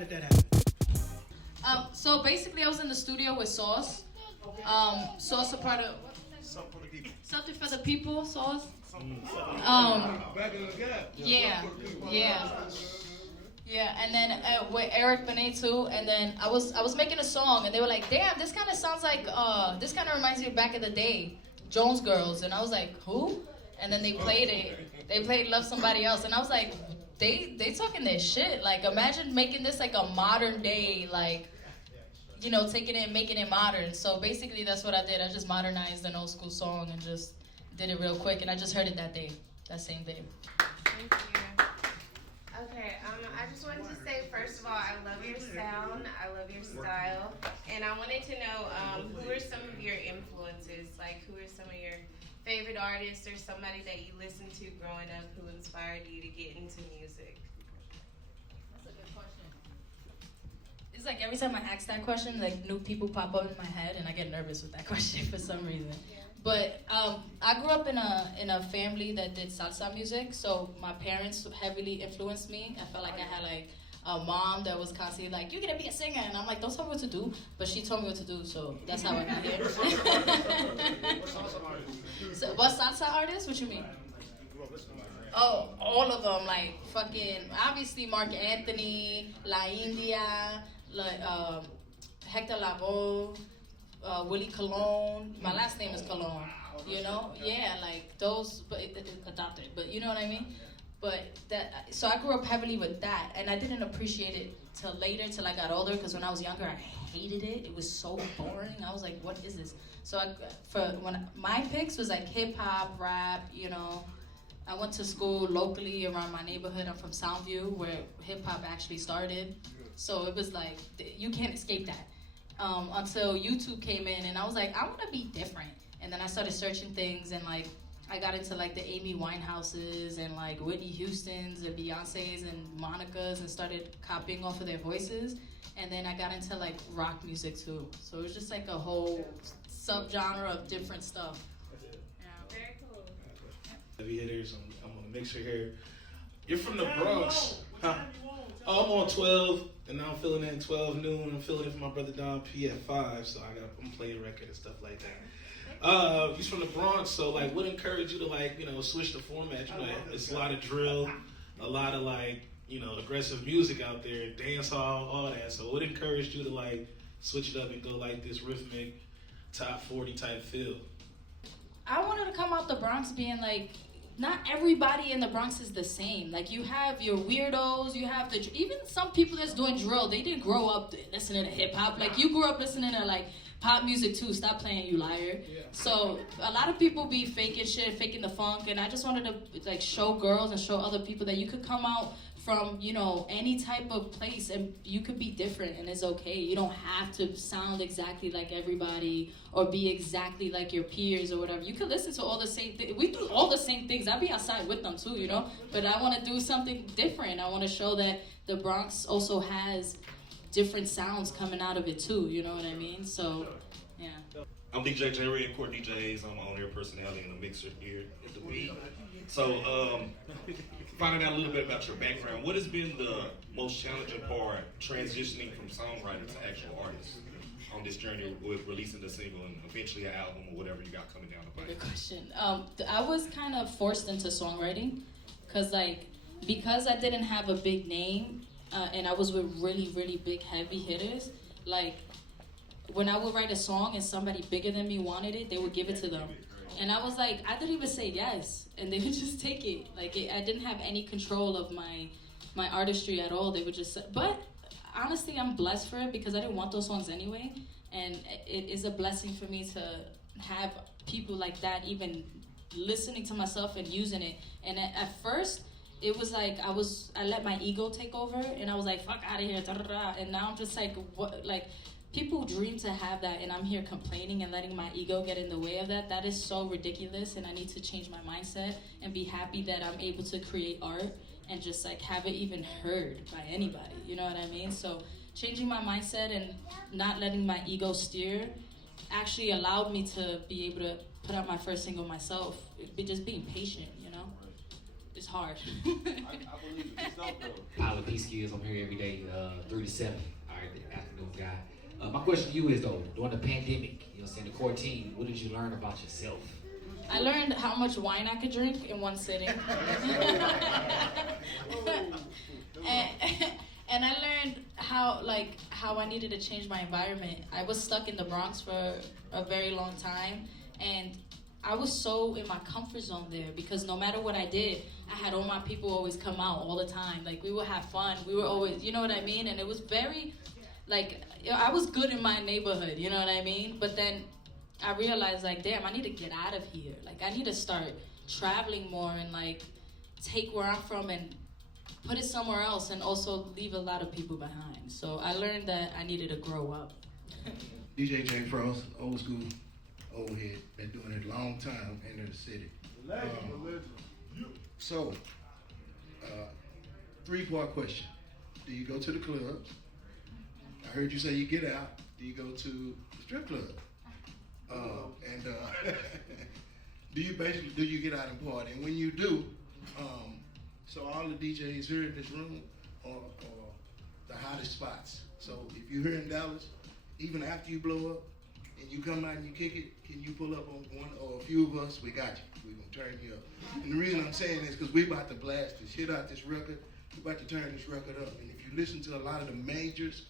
did that happen? So basically, I was in the studio with Sauce. Sauce, a part of Something for the people. Something for the People, Sauce. Back in the gap. Yeah, and then with Eric Benet too, and then I was making a song, and they were like, "Damn, this kind of sounds like this kind of reminds me of back in the day, Jones Girls," and I was like, "Who?" And then they played it. They played "Love Somebody Else," and I was like, "They talking their shit." Like, imagine making this like a modern day, like, you know, taking it and making it modern. So basically, that's what I did. I just modernized an old school song and just did it real quick, and I just heard it that day, that same day. Thank you. Okay, I just wanted to say, first of all, I love your sound, I love your style, and I wanted to know who are some of your influences, like who are some of your favorite artists or somebody that you listened to growing up who inspired you to get into music? That's a good question. It's like every time I ask that question, like new people pop up in my head, and I get nervous with that question for some reason. But I grew up in a family that did salsa music, so my parents heavily influenced me. I felt like I had like a mom that was constantly like, "You're gonna be a singer," and I'm like, "Don't tell me what to do," but she told me what to do, so that's how I got here. So, what salsa artists? What you mean? Oh, all of them, like fucking obviously Mark Anthony, La India, like Hector Lavoe. Willie Colon. My last name is Colon. You know, yeah, like those, but adopted. But you know what I mean. But that, so I grew up heavily with that, and I didn't appreciate it till later, till I got older. Because when I was younger, I hated it. It was so boring. I was like, "What is this?" So my picks was like hip hop, rap. You know, I went to school locally around my neighborhood. I'm from Soundview, where hip hop actually started. So it was like you can't escape that. Until YouTube came in, and I was like, I want to be different. And then I started searching things, and like I got into like the Amy Winehouses and like Whitney Houston's and Beyonce's and Monica's, and started copying off of their voices. And then I got into like rock music too. So it was just like a whole subgenre of different stuff. Yeah. Very cool. Heavy hitters. I'm on Mixshow here. You're from the Bronx. Huh? Oh, I'm on 12, and now I'm filling in 12 noon. I'm filling in for my brother Don P at 5, so I'm playing a record and stuff like that. He's from the Bronx, so like, what encouraged you to like, you know, switch the format? You know, it's a lot of drill, a lot of like, you know, aggressive music out there, dance hall, all that. So what encouraged you to like switch it up and go like this rhythmic top 40 type feel? I wanted to come out the Bronx being like, not everybody in the Bronx is the same. Like, you have your weirdos, you have even some people that's doing drill, they didn't grow up listening to hip hop. Like, you grew up listening to like pop music too. Stop playing, you liar. Yeah. So a lot of people be faking shit, faking the funk, and I just wanted to like show girls and show other people that you could come out from, you know, any type of place and you could be different, and it's okay. You don't have to sound exactly like everybody or be exactly like your peers or whatever. You could listen to all the same things. We do all the same things. I be outside with them too, you know, but I want to do something different. I want to show that the Bronx also has different sounds coming out of it too, you know what I mean? So, yeah. I'm DJ Jerry and Court DJs. I'm an on-air personality and a mixer here at the Beat. So, finding out a little bit about your background, what has been the most challenging part transitioning from songwriter to actual artist on this journey with releasing the single and eventually an album or whatever you got coming down the pipe? Good question. I was kind of forced into songwriting because I didn't have a big name and I was with really, really big heavy hitters. Like, when I would write a song and somebody bigger than me wanted it, they would give it to them. And I was like, I didn't even say yes, and they would just take it. Like, I didn't have any control of my artistry at all. They would just, but honestly, I'm blessed for it because I didn't want those songs anyway. And it is a blessing for me to have people like that even listening to myself and using it. And at first, it was like I let my ego take over, and I was like, fuck out of here, da, da, da. And now I'm just like, what, like, people dream to have that, and I'm here complaining and letting my ego get in the way of that. That is so ridiculous, and I need to change my mindset and be happy that I'm able to create art and just like have it even heard by anybody. You know what I mean? So changing my mindset and not letting my ego steer actually allowed me to be able to put out my first single myself. Just being patient, you know? It's hard. I believe it. It's dope, though. Peace Kids. I'm here every day, 3 to 7. All right, the afternoon guy. My question to you is though, during the pandemic, you know, saying the core team, what did you learn about yourself? I learned how much wine I could drink in one sitting. and I learned how I needed to change my environment. I was stuck in the Bronx for a very long time, and I was so in my comfort zone there because no matter what I did, I had all my people always come out all the time. Like, we would have fun. We were always, you know what I mean? And it was very, like, I was good in my neighborhood, you know what I mean? But then I realized, like, damn, I need to get out of here. Like, I need to start traveling more and, like, take where I'm from and put it somewhere else and also leave a lot of people behind. So I learned that I needed to grow up. DJ J Frost, old school, old head, been doing it a long time in the city. So, 3-part question. Do you go to the clubs? I heard you say you get out. Do you go to the strip club? Do you get out and party? And when you do, so all the DJs here in this room are the hottest spots. So if you're here in Dallas, even after you blow up and you come out and you kick it, can you pull up on one or a few of us? We got you. We're gonna turn you up. And the reason I'm saying this because we about to blast the shit out this record. We're about to turn this record up. And if you listen to a lot of the majors,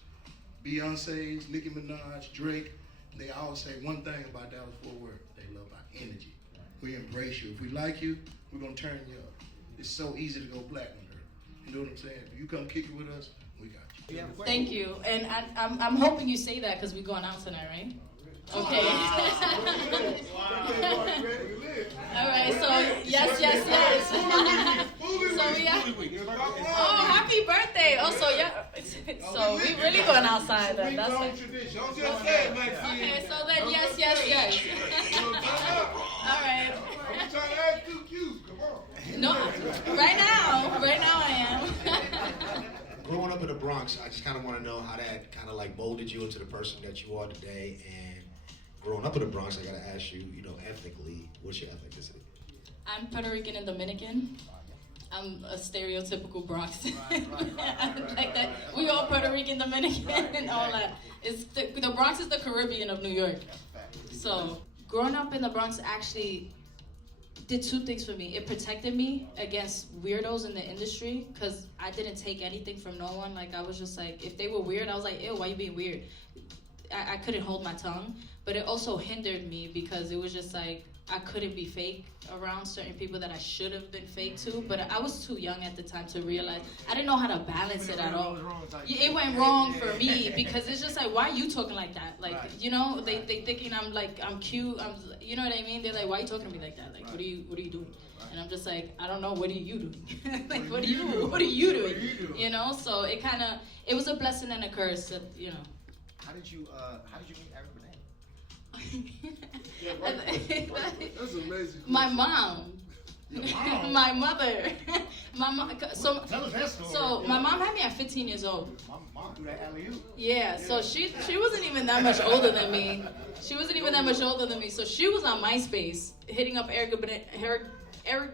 Beyonce's, Nicki Minaj, Drake, they all say one thing about Dallas Fort Worth. They love our energy. We embrace you. If we like you, we're gonna turn you up. It's so easy to go platinum here. You know what I'm saying? If you come kick it with us, we got you. Thank you. And I'm hoping you say that because we're going out tonight, right? Okay. All right, so yes. So we are. Oh, happy birthday! Also, yeah. So we really going outside then. That's it. Okay, so then yes. All right. I'm trying to ask you cues. Come on. No, right now I am. Growing up in the Bronx, I just kind of want to know how that kind of like molded you into the person that you are today. And growing up in the Bronx, I got to ask you, you know, ethnically, what's your ethnicity? I'm Puerto Rican and Dominican. I'm a stereotypical Bronx. Like that. We all Puerto Rican, Dominican, and all that. It's the Bronx is the Caribbean of New York. So growing up in the Bronx actually did 2 things for me. It protected me against weirdos in the industry because I didn't take anything from no one. Like, I was just like, if they were weird, I was like, ew, why you being weird? I couldn't hold my tongue. But it also hindered me because it was just like, I couldn't be fake around certain people that I should have been fake to, but I was too young at the time to realize. I didn't know how to balance it at all. Yeah, it went wrong for me because it's just like, why are you talking like that? Like, you know, they thinking I'm cute. You know what I mean? They're like, why are you talking to me like that? Like, what are you doing? And I'm just like, I don't know. What are you doing? Like, what are you doing? You know? So it was a blessing and a curse. That, you know. How did you meet Eric That's amazing. My mom. My mother. My mom. So Tell us that story. So my mom had me at 15 years old. My mom threw that alley-oop. Yeah. So she wasn't even that much older than me. So she was on MySpace hitting up Eric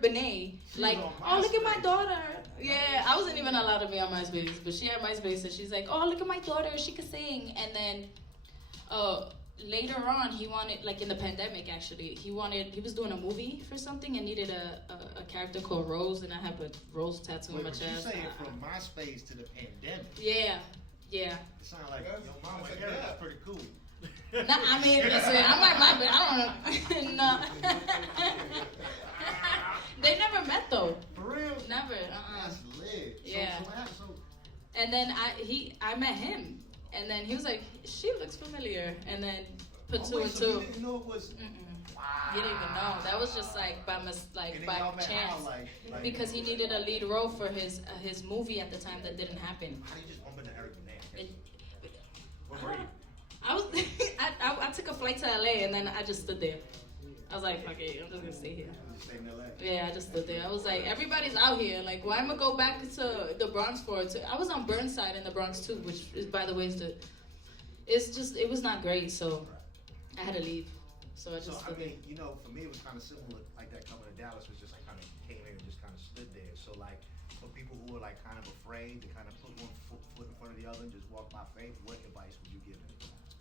Benet, like, oh, look at my daughter. Yeah, I wasn't even allowed to be on MySpace, but she had MySpace, and she's like, oh, look at my daughter, she can sing. And then later on, he wanted, like in the pandemic actually, he was doing a movie for something and needed a character called Rose, and I have a Rose tattoo on my chest. You saying from MySpace to the pandemic? Yeah. It sounds like your mama and Eric is pretty cool. Nah, I mean, listen, I don't know. No. They never met though. For real? Never. That's lit. Yeah. So what happened? And then I met him, and then he was like, she looks familiar, and then put two and two. You didn't know it was. Wow. He didn't even know. That was just like by chance. Like, because he needed a lead role for his movie at the time that didn't happen. How did you just bump into Eric Benet? Where were you? I took a flight to LA, and then I just stood there. I was like, okay, I'm just gonna stay here. Yeah, I just stood there. I was like, everybody's out here. Like, why am I go back to the Bronx for it? I was on Burnside in the Bronx too, which is, by the way, it was not great. So I had to leave. So I just. I mean, you know, for me it was kind of similar. Like that coming to Dallas was just I kind of came in and just kind of stood there. So like for people who who are like kind of afraid to kind of put one foot in front of the other and just walk by faith, what advice would you give them?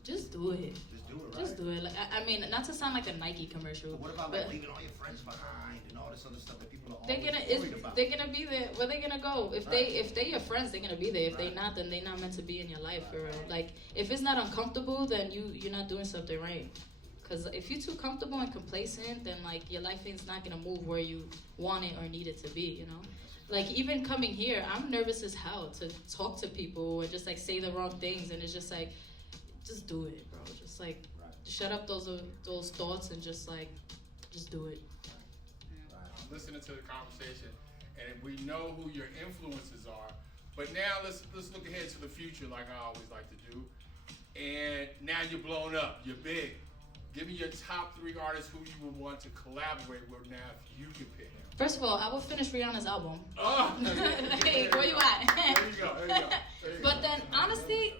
Just do it. Just do it, right? Just do it. Like, I mean, not to sound like a Nike commercial. But what about like leaving all your friends behind and all this other stuff that people are always worried about? They're gonna be there. Where they gonna go? If they your friends, they're gonna be there. If they not, then they're not meant to be in your life for real. Like if it's not uncomfortable, then you're not doing something right. Cause if you're too comfortable and complacent, then like your life is not gonna move where you want it or need it to be. You know. Like even coming here, I'm nervous as hell to talk to people and just like say the wrong things, and it's just like, just do it, bro. Just like shut up those thoughts and just do it. I'm listening to the conversation, and we know who your influences are. But now let's look ahead to the future, like I always like to do. And now you're blown up, you're big. Give me your top 3 artists who you would want to collaborate with now if you could pick. First of all, I will finish Rihanna's album. Oh, like, where you at? There you go. But then, honestly,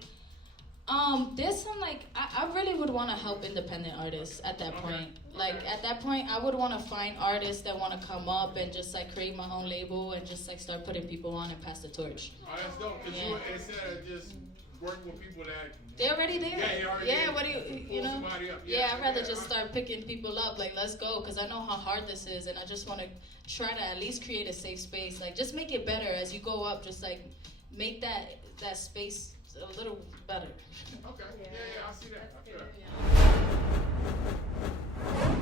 there's some like I really would want to help independent artists at that point. Like at that point, I would want to find artists that want to come up and just like create my own label and just like start putting people on and pass the torch. Oh, that's dope. Cause you instead of just working with people that they're already there. Yeah, what do you know? I'd rather just start picking people up. Like, let's go, because I know how hard this is, and I just want to try to at least create a safe space. Like, just make it better as you go up. Just like make that space a little better. Okay. Yeah, I see that. I feel that.